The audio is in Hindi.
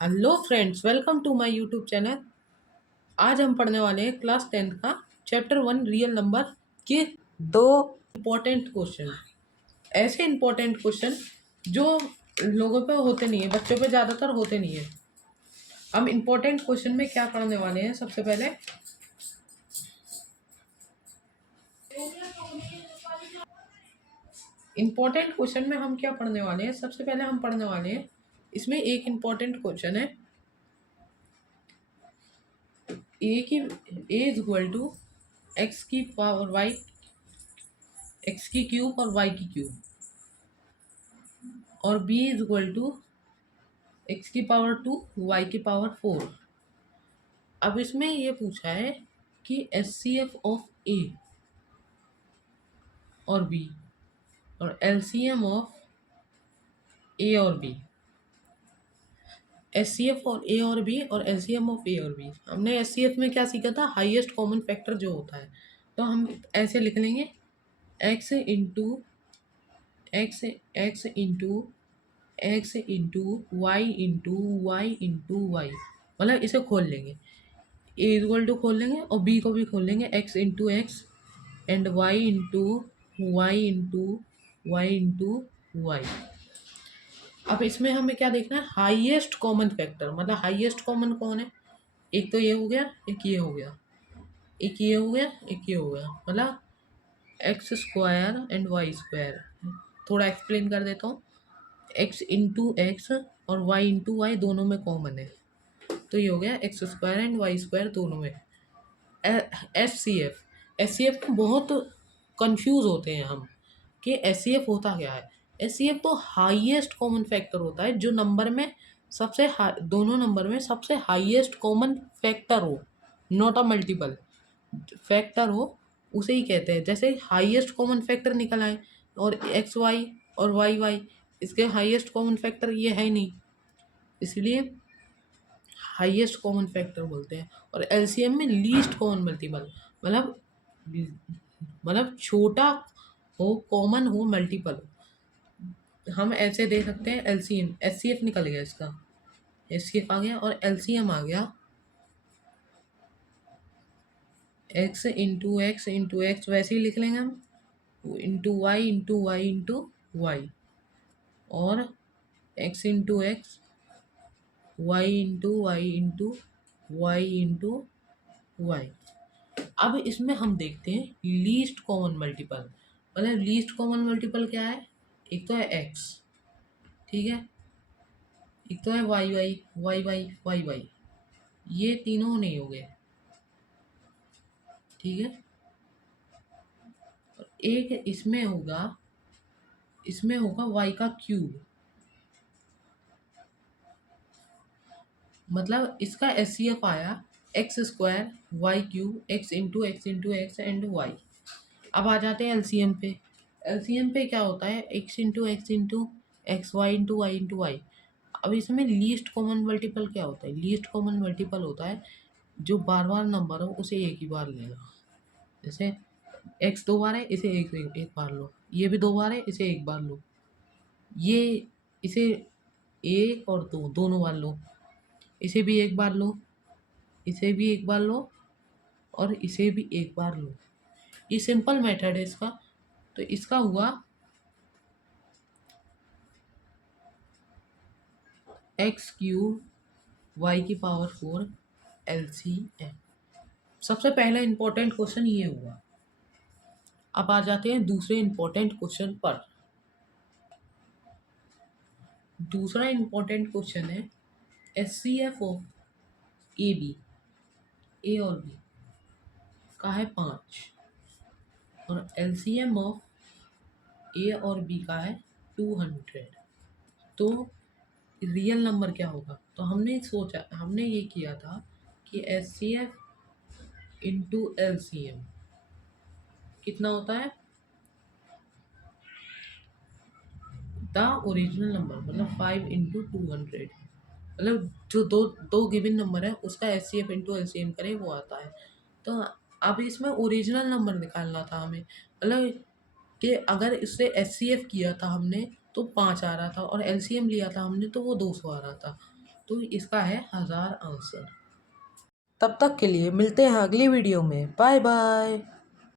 Hello friends, welcome to my YouTube channel. आज हम पढ़ने वाले हैं क्लास 10th का चैप्टर 1 रियल नंबर के दो इम्पोर्टेंट क्वेश्चन। ऐसे इम्पोर्टेंट क्वेश्चन जो लोगों पे होते नहीं है, बच्चों पे ज़्यादातर होते नहीं है। हम इम्पोर्टेंट क्वेश्चन में क्या पढ़ने वाले हैं? सबसे पहले इम्पोर्टेंट क्वेश्चन में हम क्या पढ़ने वाले हैं? सबसे पहले हम पढ़ने वाले हैं, इसमें एक इम्पोर्टेंट क्वेश्चन है, a is equal to x की पावर वाई, एक्स की क्यूब और वाई की क्यूब, और b is equal to x की पावर 2 वाई की पावर 4। अब इसमें ये पूछा है कि एच सी एफ ऑफ ए और बी और एल सी एम ऑफ ए और बी। एच सी एफ और ए और बी और एल सी एम ऑफ ए और बी। हमने एच सी एफ में क्या सीखा था? हाईएस्ट कॉमन फैक्टर जो होता है। तो हम ऐसे लिख लेंगे, x into x x into x into y into y into y. मतलब इसे खोल लेंगे, ए इक्वल टू खोल लेंगे और बी को भी खोल लेंगे, x into x and y into y into y into y. अब इसमें हमें क्या देखना है? Highest common factor. मतलब हाईएस्ट कॉमन कौन है? एक तो ये हो गया, एक ये हो गया, एक ये हो गया, एक ये हो गया। मतलब x square and y square. थोड़ा एक्सप्लेन कर देता हूँ। एक्स इंटू एक्स और वाई इंटू वाई दोनों में कॉमन है, तो ये हो गया x square and y square दोनों में। S C F, S C F में बहुत कंफ्यूज होते हैं हम कि एस सी एफ होता क्या है। एस सी एफ तो हाईएस्ट कॉमन फैक्टर होता है, जो नंबर में सबसे दोनों नंबर में सबसे हाईएस्ट कॉमन फैक्टर हो, नॉट अ मल्टीपल फैक्टर हो, उसे ही कहते हैं। जैसे हाईएस्ट कॉमन फैक्टर निकल आए और एक्स वाई और वाई वाई, इसके हाईएस्ट कॉमन फैक्टर ये है ही नहीं, इसलिए हाईएस्ट कॉमन फैक्टर बोलते हैं। और एलसीएम में लीस्ट कॉमन मल्टीपल, मतलब छोटा हो, कॉमन हो, मल्टीपल हो। हम ऐसे दे सकते हैं एलसीएम, एचसीएफ निकल गया इसका, एचसीएफ आ गया और एलसीएम आ गया एक्स इंटू एक्स, वैसे ही लिख लेंगे हम, into y into y into y, और x into x, y into y into y into y. अब इसमें हम देखते हैं लीस्ट कॉमन मल्टीपल। मतलब लीस्ट कॉमन मल्टीपल क्या है? एक तो है एक्स, ठीक है, एक तो है y y y y y y, ये तीनों नहीं हो गए, ठीक है। और एक इसमें होगा वाई का क्यूब। मतलब इसका एस सी एफ आया x square y cube, x into x into x and y. अब आ जाते हैं एलसीएम पे। एलसीएम पे क्या होता है? X into x y into y into y. अब इसमें लीस्ट कॉमन मल्टीपल क्या होता है? लीस्ट कॉमन मल्टीपल होता है जो बार बार नंबर हो उसे एक ही बार लेगा। जैसे एक्स दो बार है, इसे एक बार लो, ये भी दो बार है, इसे एक बार लो, ये इसे एक और दो दोनों बार लो, इसे भी एक बार लो, इसे भी एक बार लो और इसे भी एक बार लो। ये सिंपल मेथड है इसका। तो इसका हुआ एक्स क्यूब वाई की पावर 4 एलसीएम। सबसे पहला इंपॉर्टेंट क्वेश्चन ये हुआ। अब आ जाते हैं दूसरे इंपॉर्टेंट क्वेश्चन पर। दूसरा इंपॉर्टेंट क्वेश्चन है H C F of A B, A और बी का है 5 और एल सी एम ऑफ ए और बी का है 200। तो रियल नंबर क्या होगा? तो हमने ये किया था कि H C F into L C M कितना होता है? द ओरिजिनल नंबर, मतलब 5 इंटू 200। मतलब जो दो दो गिवन नंबर है उसका H C F into L C M करें वो आता है। तो अब इसमें ओरिजिनल नंबर निकालना था हमें। मतलब कि अगर इससे एच सी एफ किया था हमने तो 5 आ रहा था और एल सी एम लिया था हमने तो वो 200 आ रहा था। तो इसका है 1000 आंसर। तब तक के लिए मिलते हैं अगली वीडियो में। Bye bye.